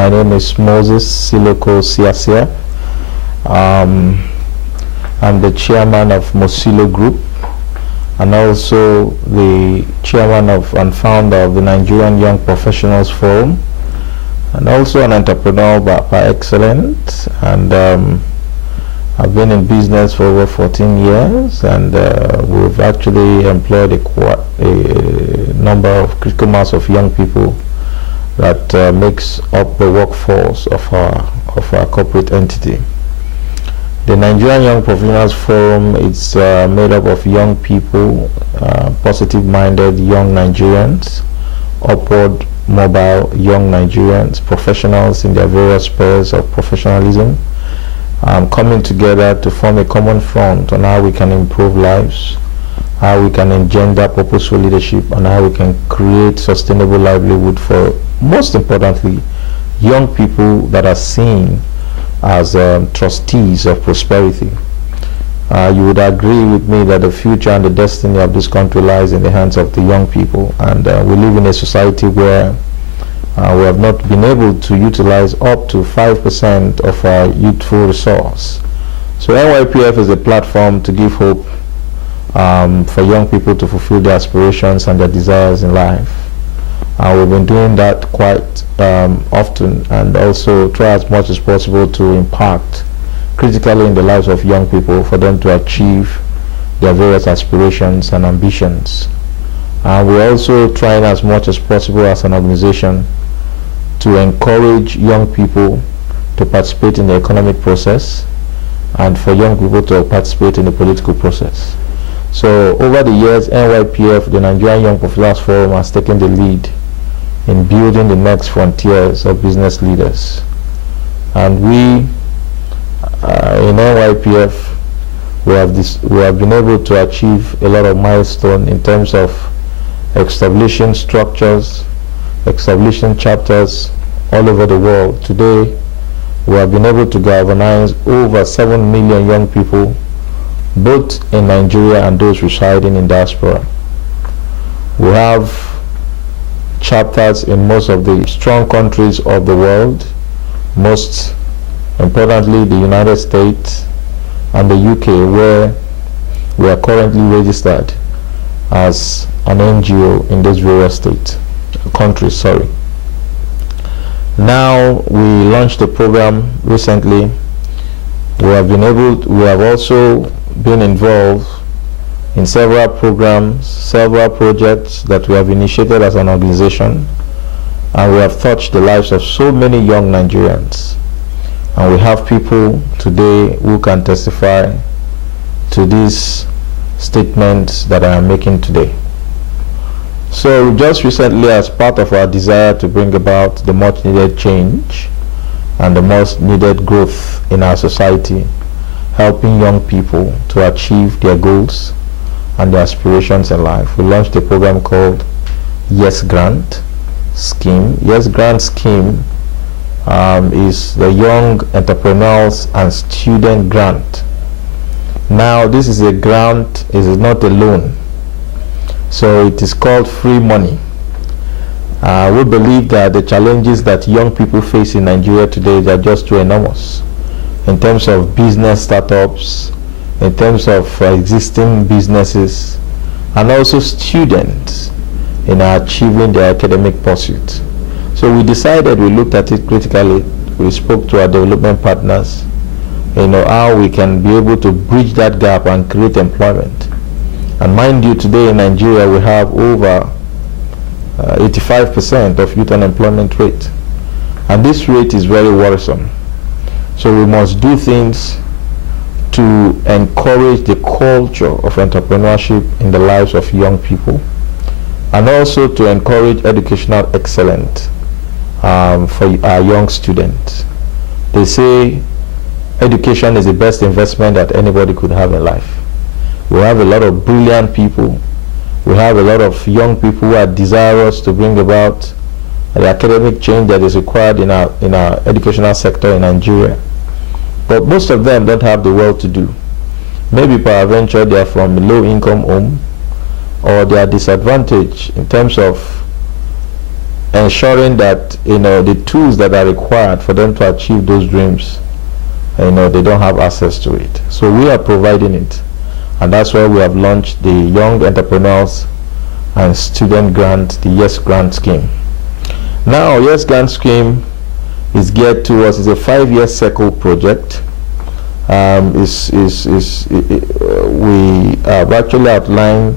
My name is Moses SilokoSIA. I'm the chairman of Mosilo Group and also the chairman of and founder of the Nigerian Young Professionals Forum, and also an entrepreneur by excellence. And I've been in business for over 14 years, and we've actually employed a number of critical mass of young people that makes up the workforce of our corporate entity. The Nigerian Young Professionals Forum is made up of young people, positive-minded young Nigerians, upward mobile young Nigerians, professionals in their various spheres of professionalism, coming together to form a common front on how we can improve lives, how we can engender purposeful leadership, and how we can create sustainable livelihood for, most importantly, young people that are seen as trustees of prosperity. You would agree with me that the future and the destiny of this country lies in the hands of the young people, and we live in a society where we have not been able to utilize up to 5% of our youthful resource. So NYPF is a platform to give hope for young people to fulfill their aspirations and their desires in life. We've been doing that quite often, and also try as much as possible to impact critically in the lives of young people for them to achieve their various aspirations and ambitions. We're also trying as much as possible as an organization to encourage young people to participate in the economic process and for young people to participate in the political process. So over the years, NYPF, the Nigerian Young Professionals Forum, has taken the lead in building the next frontiers of business leaders. And we, in NYPF, we have been able to achieve a lot of milestones in terms of establishing structures, establishing chapters all over the world. Today, we have been able to galvanize over 7 million young people, both in Nigeria and those residing in diaspora. We have chapters in most of the strong countries of the world, most importantly the United States and the UK, where we are currently registered as an NGO in those various countries. Now we launched a program recently. We have also been involved in several programs, several projects that we have initiated as an organization, and we have touched the lives of so many young Nigerians. And we have people today who can testify to these statements that I am making today. So just recently, as part of our desire to bring about the much needed change and the most needed growth in our society, helping young people to achieve their goals and their aspirations in life, we launched a program called Yes Grant Scheme. Yes Grant Scheme is the Young Entrepreneurs and Student Grant. Now, this is a grant, it is not a loan, so it is called free money. We believe that the challenges that young people face in Nigeria today are just too enormous in terms of business startups, in terms of existing businesses, and also students in achieving their academic pursuit. So we decided, we looked at it critically, we spoke to our development partners, how we can be able to bridge that gap and create employment. And mind you, today in Nigeria we have over 85% of youth unemployment rate, and this rate is very worrisome. So we must do things to encourage the culture of entrepreneurship in the lives of young people, and also to encourage educational excellence for our young students. They say education is the best investment that anybody could have in life. We have a lot of brilliant people. We have a lot of young people who are desirous to bring about the academic change that is required in our educational sector in Nigeria. But most of them don't have the well-to-do. Maybe peradventure they are from a low-income home, or they are disadvantaged in terms of ensuring that the tools that are required for them to achieve those dreams, they don't have access to it. So we are providing it, and that's why we have launched the Young Entrepreneurs and Student Grant, the Yes Grant Scheme. Now, Yes Grant Scheme is geared towards, it's a 5-year cycle project. We have actually outlined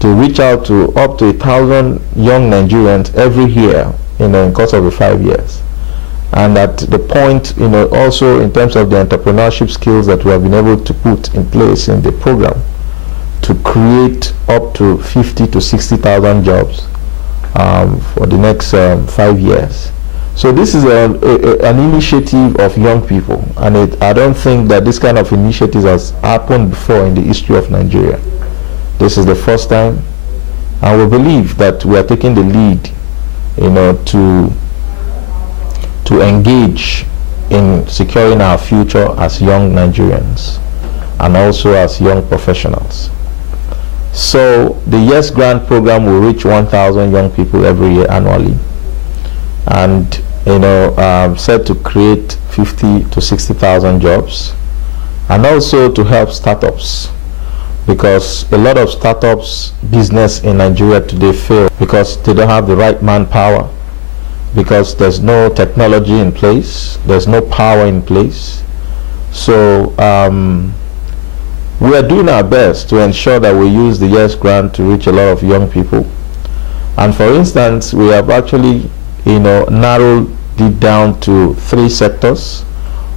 to reach out to up to 1,000 young Nigerians every year in the course of the 5 years. And at the point, also in terms of the entrepreneurship skills that we have been able to put in place in the program, to create up to 50 to 60,000 jobs for the next 5 years. So this is an initiative of young people, and I don't think that this kind of initiative has happened before in the history of Nigeria. This is the first time, and we believe that we are taking the lead, to engage in securing our future as young Nigerians and also as young professionals. So the Yes Grant program will reach 1,000 young people every year annually, and set to create 50 to 60,000 jobs, and also to help startups, because a lot of startups business in Nigeria today fail because they don't have the right manpower, because there's no technology in place, there's no power in place. So we are doing our best to ensure that we use the Yes Grant to reach a lot of young people. And for instance, we have actually narrowed it down to 3 sectors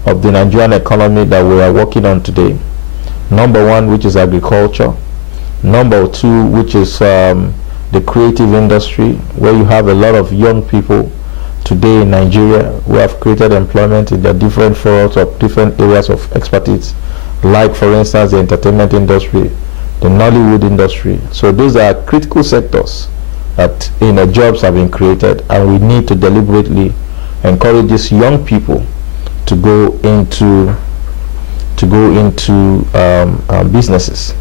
of the Nigerian economy that we are working on today. Number 1, which is agriculture. Number 2, which is the creative industry, where you have a lot of young people today in Nigeria who have created employment in the different fields of different areas of expertise, like for instance the entertainment industry, the Nollywood industry. So those are critical sectors that jobs have been created, and we need to deliberately encourage these young people to go into businesses.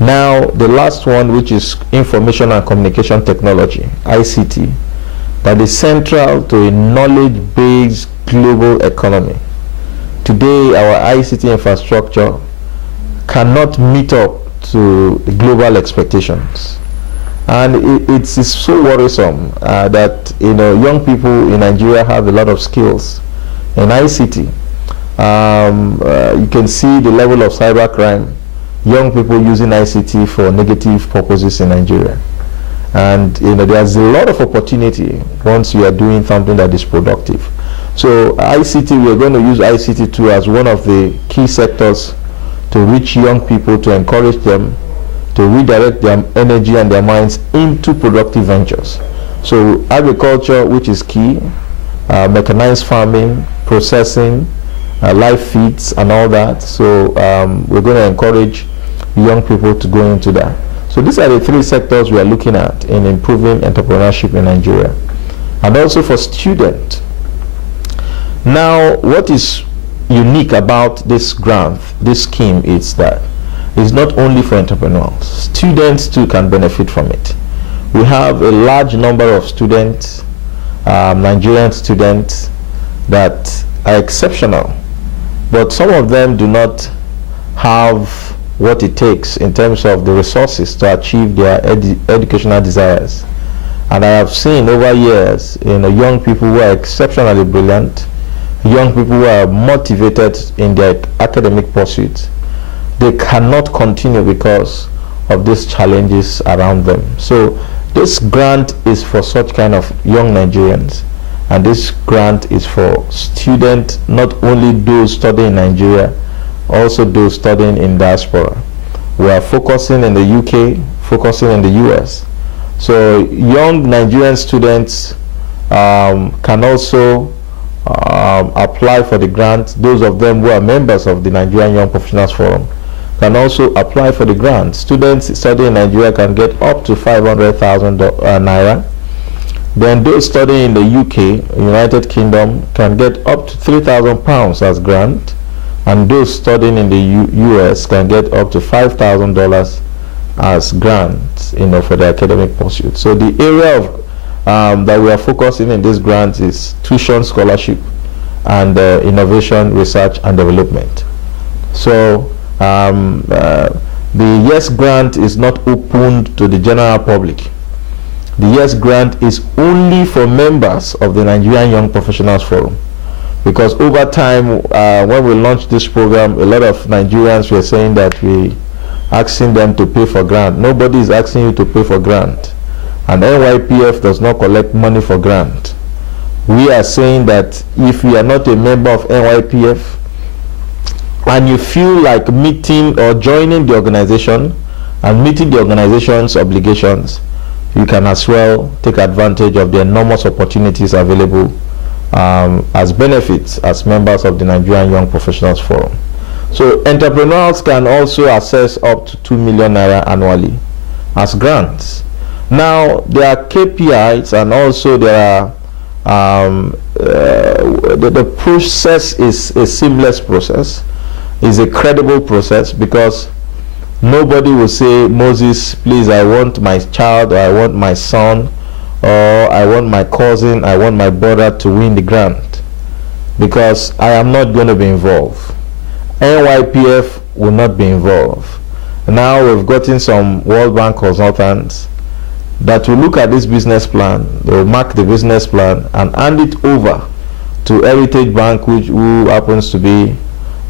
Now, the last one, which is information and communication technology, ICT, that is central to a knowledge-based global economy. Today, our ICT infrastructure cannot meet up to the global expectations, and it's so worrisome that young people in Nigeria have a lot of skills in ICT. You can see the level of cybercrime, young people using ICT for negative purposes in Nigeria. And there's a lot of opportunity once you are doing something that is productive. So ICT, we're going to use ICT too as one of the key sectors to reach young people, to encourage them to redirect their energy and their minds into productive ventures. So agriculture, which is key, mechanized farming, processing, live feeds and all that. So we're going to encourage young people to go into that. So these are the 3 sectors we are looking at in improving entrepreneurship in Nigeria. And also for students. Now, what is unique about this grant, this scheme, is that it's not only for entrepreneurs. Students too can benefit from it. We have a large number of students, Nigerian students, that are exceptional, but some of them do not have what it takes in terms of the resources to achieve their educational desires. And I have seen over years young people who are exceptionally brilliant, young people who are motivated in their academic pursuits. They cannot continue because of these challenges around them. So this grant is for such kind of young Nigerians, and this grant is for students, not only those studying in Nigeria, also those studying in diaspora. We are focusing in the UK, focusing in the US. So young Nigerian students can also apply for the grant. Those of them who are members of the Nigerian Young Professionals Forum can also apply for the grant. Students studying in Nigeria can get up to 500,000 naira. Then those studying in the UK, United Kingdom, can get up to £3,000 as grant, and those studying in the US can get up to $5,000 as grants, for their academic pursuit. So the area of that we are focusing in this grant is tuition scholarship and innovation, research and development. So the YES grant is not opened to the general public. The YES grant is only for members of the Nigerian Young Professionals Forum, because over time, when we launched this program, a lot of Nigerians were saying that we asking them to pay for grant. Nobody is asking you to pay for grant, and NYPF does not collect money for grant. We are saying that if you are not a member of NYPF and you feel like meeting or joining the organization and meeting the organization's obligations, you can as well take advantage of the enormous opportunities available as benefits as members of the Nigerian Young Professionals Forum. So entrepreneurs can also access up to 2 million naira annually as grants. Now there are KPIs, and also there are the process is a seamless process, is a credible process, because nobody will say, Moses, please, I want my child, or I want my son, or I want my cousin, I want my brother to win the grant, because I am not going to be involved. NYPF will not be involved. Now we've gotten some World Bank consultants that will look at this business plan, they will mark the business plan and hand it over to Heritage Bank, who happens to be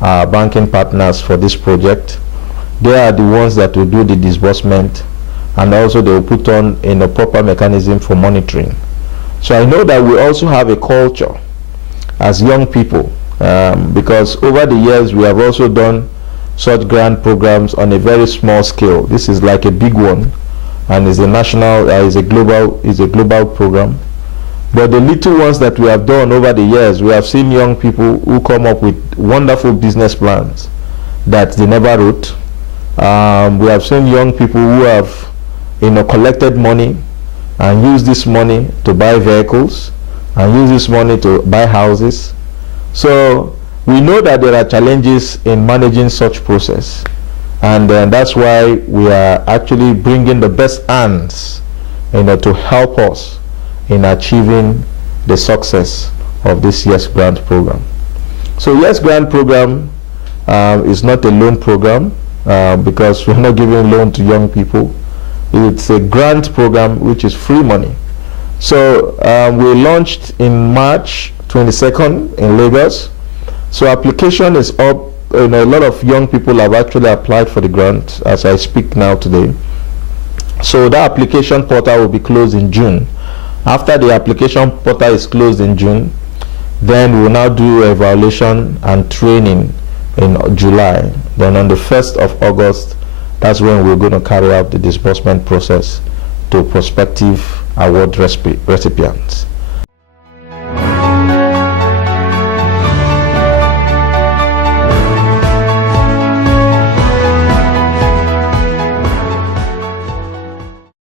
our banking partners for this project. They are the ones that will do the disbursement, and also they will put on in a proper mechanism for monitoring. So I know that we also have a culture as young people, because over the years we have also done such grant programs on a very small scale. This is like a big one, and is a national, is a global program. But the little ones that we have done over the years, we have seen young people who come up with wonderful business plans that they never wrote. We have seen young people who have, collected money and used this money to buy vehicles and use this money to buy houses. So we know that there are challenges in managing such process, and that's why we are actually bringing the best hands, to help us in achieving the success of this YES grant program. So YES grant program is not a loan program, because we're not giving loan to young people. It's a grant program which is free money. So we launched in March 22nd in Lagos. So application is up. A lot of young people have actually applied for the grant as I speak now today. So the application portal will be closed in June. After the application portal is closed in June, then we will now do evaluation and training in July. Then on the 1st of August, that's when we're going to carry out the disbursement process to prospective award recipients.